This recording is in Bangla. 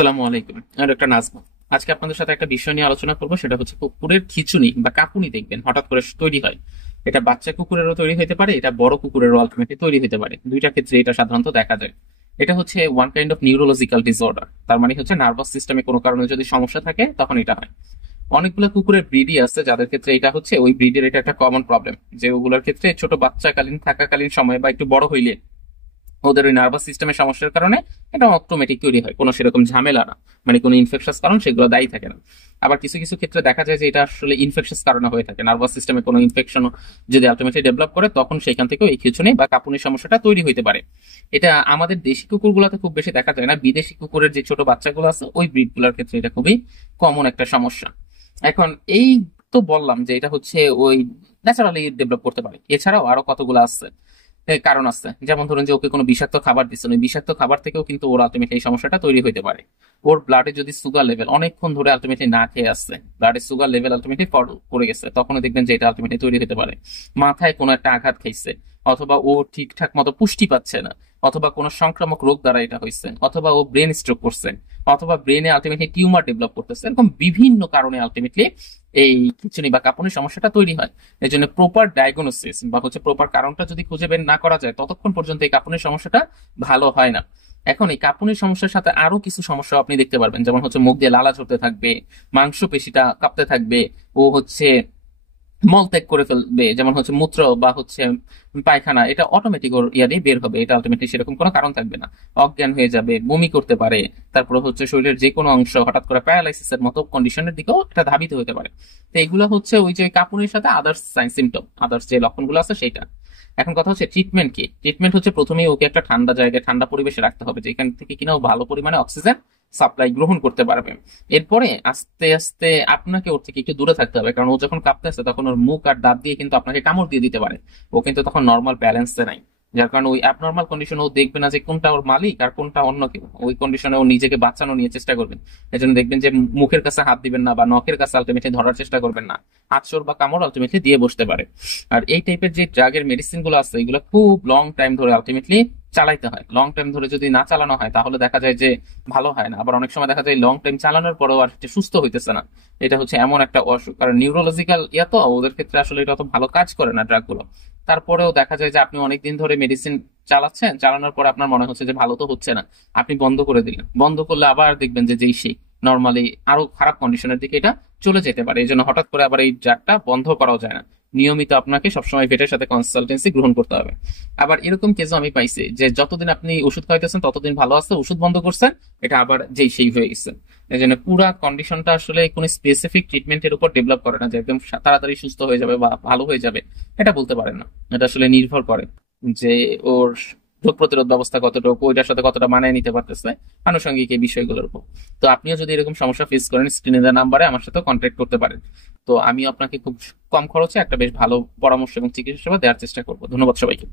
আসসালামু আলাইকুম। আমি ডক্টর নাজমা। আজকে আপনাদের সাথে একটা বিষয় নিয়ে আলোচনা করবো, সেটা হচ্ছে কুকুরের খিঁচুনি বা কাঁপুনি দেখবেন হঠাৎ করে তৈরি হয়। এটা বাচ্চা কুকুরেরও তৈরি হতে পারে, এটা বড় কুকুরেরও আলটিমেটলি তৈরি হতে পারে। দুইটা ক্ষেত্রে এটা সাধারণত দেখা যায়। এটা হচ্ছে one kind of neurological disorder. তার মানে হচ্ছে নার্ভাস সিস্টেমে কোনো কারণে যদি সমস্যা থাকে তখন এটা হয়। অনেকগুলো কুকুরের ব্রিডই আছে যাদের ক্ষেত্রে এটা হচ্ছে, ওই ব্রিডের এটা একটা কমন প্রবলেম যে ওগুলোর ক্ষেত্রে ছোট বাচ্চাকালীন থাকাকালীন সময় বা একটু বড় হইলে ওদের ওই নার্ভাস সিস্টেমের সমস্যার কারণে এটা অটোমেটিক তৈরি হয়, কোনো সেরকম ঝামেলা না। মানে কোনো ইনফেকশাস কারণ সেগুলো দায়ী থাকে না। আবার কিছু কিছু ক্ষেত্রে দেখা যায় যে এটা আসলে ইনফেকশাস কারণে হয়ে থাকে, নার্ভাস সিস্টেমে কোনো ইনফেকশন যদি আলটিমেটলি ডেভেলপ করে তখন সেখান থেকেও এই খিঁচুনি বা কাঁপুনির সমস্যাটা তৈরি হইতে পারে। এটা আমাদের দেশি কুকুরগুলোতে খুব বেশি দেখা যায় না, বিদেশি কুকুরের যে ছোট বাচ্চাগুলো আছে ওই ব্রিডগুলোর ক্ষেত্রে এটা খুবই কমন একটা সমস্যা। এখন এই তো বললাম যে এটা হচ্ছে ওই ন্যাচারালি ডেভেলপ করতে পারে, এছাড়াও আরো কতগুলো আছে কারণ আছে। যেমন ধরুন যে ওকে কোনো বিষাক্ত খাবার দিচ্ছেন, ওই বিষাক্ত খাবার থেকেও কিন্তু ওর আলটিমেটলি এই সমস্যাটা তৈরি হতে পারে। ওর ব্লাডে যদি সুগার লেভেল অনেকক্ষণ ধরে আলটিমেটলি না খেয়ে আসছে, ব্লাডে সুগার লেভেল আলটিমেটলি পড়ে গেছে, তখনও দেখবেন যে এটা আলটিমেটলি তৈরি হতে পারে। মাথায় কোনো একটা আঘাত খাইছে, অথবা ও ঠিকঠাক মতো পুষ্টি পাচ্ছে না, অথবা কোনো সংক্রামক রোগ দ্বারা এটা হয়েছে, অথবা ও ব্রেন স্ট্রোক করছে, অথবা ব্রেনে আলটিমেটলি টিউমার ডেভেলপ করতেছে। এরকম বিভিন্ন কারণে আলটিমেটলি এই খিঁচুনি বা কাঁপুনির সমস্যাটা তৈরি হয়। এই জন্য প্রপার ডায়াগনোসিস বা হচ্ছে প্রপার কারণটা যদি খুঁজে বের না করা যায় ততক্ষণ পর্যন্ত এই কাঁপুনির সমস্যাটা ভালো হয় না। এখন এই কাঁপুনির সমস্যার সাথে আরো কিছু সমস্যা আপনি দেখতে পারবেন, যেমন হচ্ছে মুখ দিয়ে লালা ঝরতে থাকবে, মাংস পেশিটা কাঁপতে থাকবে, ও হচ্ছে মলত্যাগ করে ফেলবে, যেমন হচ্ছে মূত্র বা হচ্ছে পায়খানা, এটা অটোমেটিক ওর ইয়ারে বের হবে, এটা আলটিমেটলি সেরকম কোনো কারণ থাকবে না। অজ্ঞান হয়ে যাবে, বমি করতে পারে, তারপরে হচ্ছে শরীরের যে কোনো অংশ হঠাৎ করে প্যারালাইসিসের মতো কন্ডিশনের দিকেও এটা ধাবিত হতে পারে। তো এগুলো হচ্ছে ওই যে কাঁপুনির সাথে আদার্স সাইন সিমটম, আদার্স যে লক্ষণগুলো আছে সেটা। এখন কথা হচ্ছে ট্রিটমেন্ট কি। ট্রিটমেন্ট হচ্ছে প্রথমেই ওকে একটা ঠান্ডা জায়গায় ঠান্ডা পরিবেশে রাখতে হবে, যেখান থেকে কিনা ও ভালো পরিমাণে অক্সিজেন সাপ্লাই গ্রহণ করতে পারবে। এরপরে আস্তে আস্তে আপনাকে ওর থেকে একটু দূরে থাকতে হবে, কারণ ও যখন কাঁপতেছে তখন ওর মুখ আর দাঁত দিয়ে কিন্তু আপনাকে কামড় দিয়ে দিতে পারে। ও কিন্তু তখন নর্মাল ব্যালেন্সে নাই, যার কারণে ওই অ্যাবনর্মাল কন্ডিশন ও দেখবে না যে কোনটা ওর মালিক আর কোনটা অন্য কেউ। ওই কন্ডিশনে ও নিজেকে বাঁচানো নিয়ে চেষ্টা করবেন। এই জন্য দেখবেন যে মুখের কাছে হাত দিবেন না বা নখের কাছে আলটিমেটলি ধরার চেষ্টা করবেন না, আঁচড় বা কামড় আলটিমেটলি দিয়ে বসতে পারে। আর এই টাইপের যে ড্রাগের মেডিসিন গুলো আছে এগুলো খুব লং টাইম ধরে আলটিমেটলি চালাইতে হয়। লং টাইম ধরে যদি না চালানো হয় তাহলে দেখা যায় যে ভালো হয় না। আবার অনেক সময় দেখা যায় লং টাইম চালানোর পরেও আর যে সুস্থ হইতেছে না। এটা হচ্ছে এমন একটা অসুখ, কারণ নিউরোলজিক্যাল ইয়া তো ওদের ক্ষেত্রে আসলে এটা অত ভালো কাজ করে না ড্রাগ গুলো। তারপরেও দেখা যায় যে আপনি অনেকদিন ধরে মেডিসিন চালাচ্ছেন, চালানোর পরে আপনার মনে হচ্ছে যে ভালো তো হচ্ছে না, আপনি বন্ধ করে দিলেন, বন্ধ করলে আবার দেখবেন যে যেই সেই নর্মালি আরো খারাপ কন্ডিশনের দিকে এটা চলে যেতে পারে। এই জন্য হঠাৎ করে আবার এই ড্রাগটা বন্ধ করাও যায় না, নিয়মিত আপনাকে সবসময় ভেটের সাথে কনসালটেন্সি গ্রহণ করতে হবে। আবার এরকম কেসও আমি পাইছি যে যতদিন আপনি ওষুধ খাইতেছেন ততদিন ভালো আছে, ওষুধ বন্ধ করছেন, এটা আবার যেই সেই হয়ে গেছে। এই জন্য পুরা কন্ডিশনটা আসলে কোনো স্পেসিফিক ট্রিটমেন্টের উপর ডেভেলপ করে না যে একদম তাড়াতাড়ি সুস্থ হয়ে যাবে বা ভালো হয়ে যাবে, এটা বলতে পারেন না। এটা আসলে নির্ভর করে যে ওর রোগ প্রতিরোধ ব্যবস্থা কতটুকু, ওইটার সাথে কতটা মানিয়ে নিতে পারতেছে, আনুষঙ্গিক এই বিষয়গুলোর উপর। তো আপনিও যদি এরকম সমস্যা ফেস করেন স্ক্রিনে দেওয়া নাম্বারে আমার সাথে কন্ট্যাক্ট করতে পারেন। তো আমি আপনাকে খুব কম খরচে একটা বেশ ভালো পরামর্শ এবং চিকিৎসা সেবা দেওয়ার চেষ্টা করবো। ধন্যবাদ সবাইকে।